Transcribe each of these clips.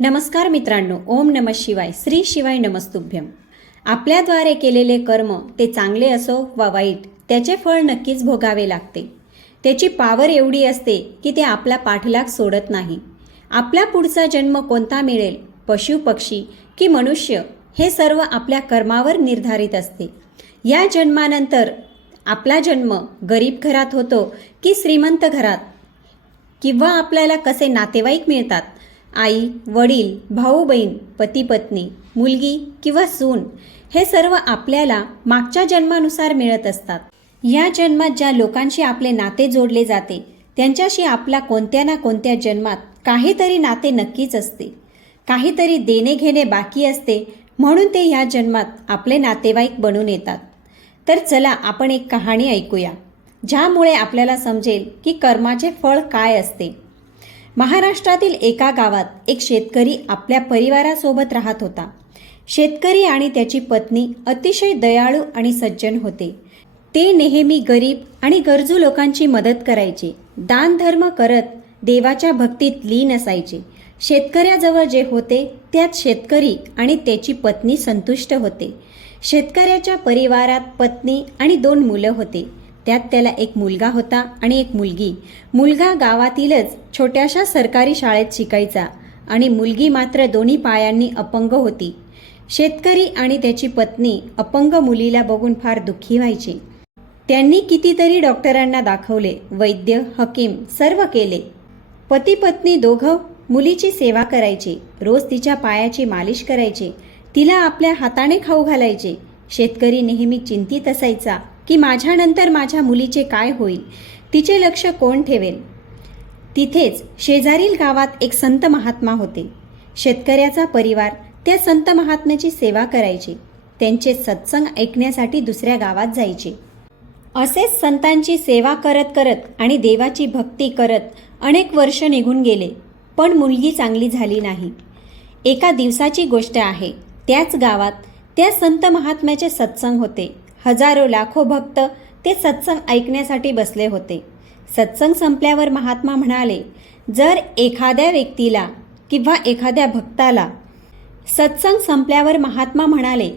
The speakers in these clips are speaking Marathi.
नमस्कार मित्रांनो ओम नम शिवाय श्री शिवाय नमस्तुभ्यम. आपल्याद्वारे केलेले कर्म ते चांगले असो वा वाईट त्याचे फळ नक्कीच भोगावे लागते. त्याची पावर एवढी असते की ते आपला पाठलाग सोडत नाही. आपला पुढचा जन्म कोणता मिळेल पशु पक्षी की मनुष्य हे सर्व आपल्या कर्मावर निर्धारित असते. या जन्मानंतर आपला जन्म गरीब घरात होतो की श्रीमंत घरात? किंवा आपल्याला कसे नातेवाईक मिळतात? आई वडील भाऊ बहीण पती पत्नी मुलगी किंवा सून हे सर्व आपल्याला मागच्या जन्मानुसार मिळत असतात. या जन्मात ज्या लोकांशी आपले नाते जोडले जाते त्यांच्याशी आपला कोणत्या ना कोणत्या जन्मात काहीतरी नाते नक्कीच असते. काहीतरी देणे घेणे बाकी असते म्हणून ते ह्या जन्मात आपले नातेवाईक बनून येतात. तर चला आपण एक कहाणी ऐकूया ज्यामुळे आपल्याला समजेल की कर्माचे फळ काय असते. महाराष्ट्रातील एका गावात एक शेतकरी आपल्या परिवारासोबत राहत होता. शेतकरी आणि त्याची पत्नी अतिशय दयाळू आणि सज्जन होते. ते नेहमी गरीब आणि गरजू लोकांची मदत करायचे. दानधर्म करत देवाच्या भक्तीत लीन असायचे. शेतकऱ्याजवळ जे होते त्यात शेतकरी आणि त्याची पत्नी संतुष्ट होते. शेतकऱ्याच्या परिवारात पत्नी आणि दोन मुलं होते. त्यात त्याला एक मुलगा होता आणि एक मुलगी. मुलगा गावातीलच छोट्याशा सरकारी शाळेत शिकायचा आणि मुलगी मात्र दोन्ही पायांनी अपंग होती. शेतकरी आणि त्याची पत्नी अपंग मुलीला बघून फार दुःखी व्हायचे. त्यांनी कितीतरी डॉक्टरांना दाखवले वैद्य हकीम सर्व केले. पती पत्नी दोघं मुलीची सेवा करायचे रोज तिच्या पायाची मालिश करायचे तिला आपल्या हाताने खाऊ घालायचे. शेतकरी नेहमी चिंतित असायचा. की माझ्यानंतर माझ्या मुलीचे काय होईल? तिचे लक्ष कोण ठेवेल? तिथेच शेजारील गावात एक संत महात्मा होते. शेतकऱ्याचा परिवार त्या संत महात्म्याची सेवा करायचे. त्यांचे सत्संग ऐकण्यासाठी दुसऱ्या गावात जायचे. असेच संतांची सेवा करत करत आणि देवाची भक्ती करत अनेक वर्ष निघून गेले पण मुलगी चांगली झाली नाही. एका दिवसाची गोष्ट आहे त्याच गावात त्या संत महात्म्याचे सत्संग होते. हजारो लाखो भक्त ते सत्संग ऐकण्यासाठी बसले होते. सत्संग संपल्यावर महात्मा म्हणाले जर एखाद्या व्यक्तीला किंवा एखाद्या भक्ताला सत्संग संपल्यावर महात्मा म्हणाले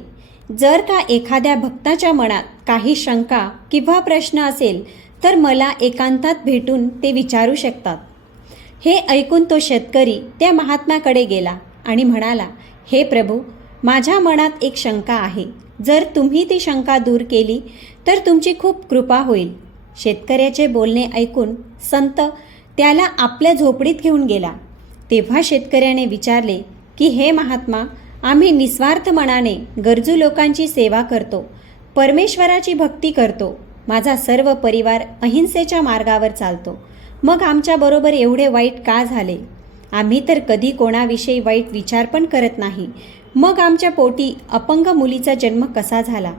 जर का एखाद्या भक्ताच्या मनात काही शंका किंवा प्रश्न असेल तर मला एकांतात भेटून ते विचारू शकतात. हे ऐकून तो शेतकरी त्या महात्म्याकडे गेला आणि म्हणाला हे प्रभू माझ्या मनात एक शंका आहे. जर तुम्ही ती शंका दूर केली तर तुमची खूप कृपा होईल. शेतकऱ्याचे बोलणे ऐकून संत त्याला आपल्या झोपडीत घेऊन गेला. तेव्हा शेतकऱ्याने विचारले की हे महात्मा आम्ही निस्वार्थ मनाने गरजू लोकांची सेवा करतो परमेश्वराची भक्ती करतो माझा सर्व परिवार अहिंसेच्या मार्गावर चालतो. मग आमच्याबरोबर एवढे वाईट का झाले? आम्ही तर कधी कोणाविषयी वाईट विचार पण करत नाही. मग आमच्या पोटी अपंग मुलीचा जन्म कसा झाला?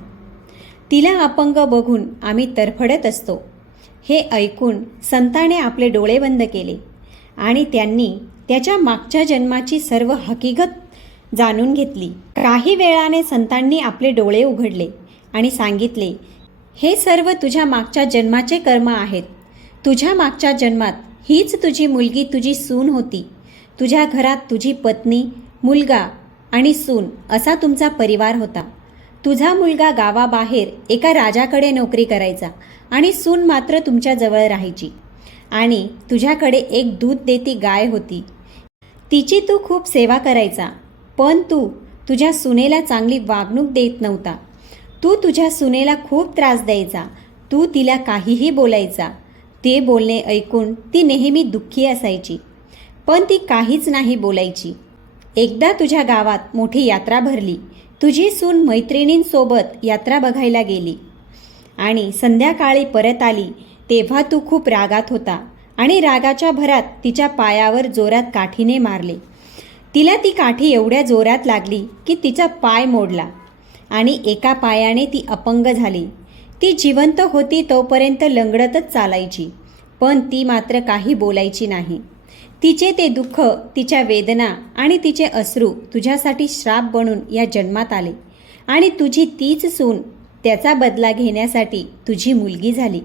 तिला अपंग बघून आम्ही तरफडत असतो. हे ऐकून संताने आपले डोळे बंद केले आणि त्यांनी त्याच्या मागच्या जन्माची सर्व हकीकत जाणून घेतली. काही वेळाने संतांनी आपले डोळे उघडले आणि सांगितले हे सर्व तुझ्या मागच्या जन्माचे कर्म आहेत. तुझ्या मागच्या जन्मात हीच तुझी मुलगी तुझी सून होती. तुझ्या घरात तुझी पत्नी मुलगा आणि सून असा तुमचा परिवार होता. तुझा मुलगा गावाबाहेर एका राजाकडे नोकरी करायचा आणि सून मात्र तुमच्याजवळ राहायची. आणि तुझ्याकडे एक दूध देती गाय होती. तिची तू खूप सेवा करायचा पण तू तुझ्या सुनेला चांगली वागणूक देत नव्हता. तू तुझ्या सुनेला खूप त्रास द्यायचा तू तिला काहीही बोलायचा. ते बोलणे ऐकून ती नेहमी दुःखी असायची पण ती काहीच नाही बोलायची. एकदा तुझ्या गावात मोठी यात्रा भरली. तुझी सून मैत्रिणींसोबत यात्रा बघायला गेली. आणि संध्याकाळी परत आली तेव्हा तू खूप रागात होता आणि रागाच्या भरात तिच्या पायावर जोरात काठीने मारले. तिला ती काठी एवढ्या जोरात लागली की तिचा पाय मोडला आणि एका पायाने ती अपंग झाली. ती जिवंत होती तोपर्यंत लंगडतच चालायची पण ती मात्र काही बोलायची नाही. तिचे ते दुःख तिच्या वेदना आणि तिचे अश्रू तुझ्यासाठी श्राप बनून या जन्मात आले. आणि तुझी तीच सून त्याचा बदला घेण्यासाठी तुझी मुलगी झाली.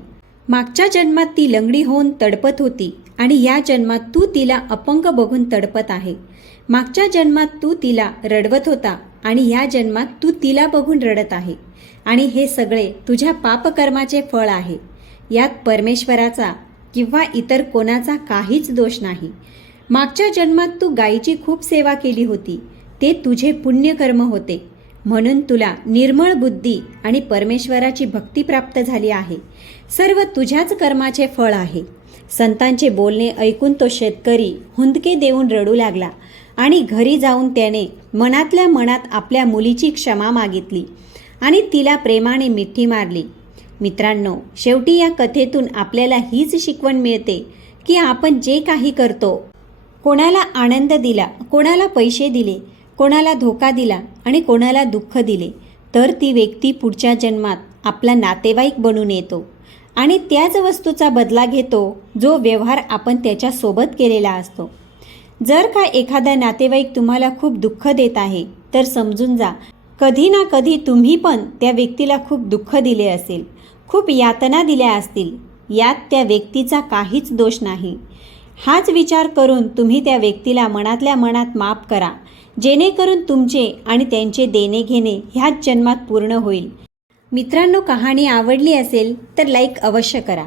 मागच्या जन्मात ती लंगडी होऊन तडपत होती आणि या जन्मात तू तिला अपंग बघून तडपत आहे. मागच्या जन्मात तू तिला रडवत होता आणि या जन्मात तू तिला बघून रडत आहे. आणि हे सगळे तुझ्या पापकर्माचे फळ आहे. यात परमेश्वराचा किंवा इतर कोणाचा काहीच दोष नाही. मागच्या जन्मात तू गायीची खूप सेवा केली होती. ते तुझे पुण्यकर्म होते. म्हणून तुला निर्मळ बुद्धी आणि परमेश्वराची भक्ती प्राप्त झाली आहे. सर्व तुझ्याच कर्माचे फळ आहे. संतांचे बोलणे ऐकून तो शेतकरी हुंदके देऊन रडू लागला आणि घरी जाऊन त्याने मनातल्या मनात आपल्या मुलीची क्षमा मागितली आणि तिला प्रेमाने मिठी मारली. मित्रांनो शेवटी या कथेतून आपल्याला हीच शिकवण मिळते की आपण जे काही करतो कोणाला आनंद दिला कोणाला पैसे दिले कोणाला धोका दिला आणि कोणाला दुःख दिले तर ती व्यक्ती पुढच्या जन्मात आपला नातेवाईक बनून येतो आणि त्याच वस्तूचा बदला घेतो जो व्यवहार आपण त्याच्यासोबत केलेला असतो. जर का एखादा नातेवाईक तुम्हाला खूप दुःख देत आहे तर समजून जा कधी ना कधी तुम्ही पण त्या व्यक्तीला खूप दुःख दिले असेल खूप यातना दिल्या असतील. यात त्या व्यक्तीचा काहीच दोष नाही. हाच विचार करून तुम्ही त्या व्यक्तीला मनातल्या मनात माफ करा. जेणेकरून तुमचे आणि त्यांचे देणे घेणे ह्याच जन्मात पूर्ण होईल. मित्रांनो कहाणी आवडली असेल तर लाईक अवश्य करा.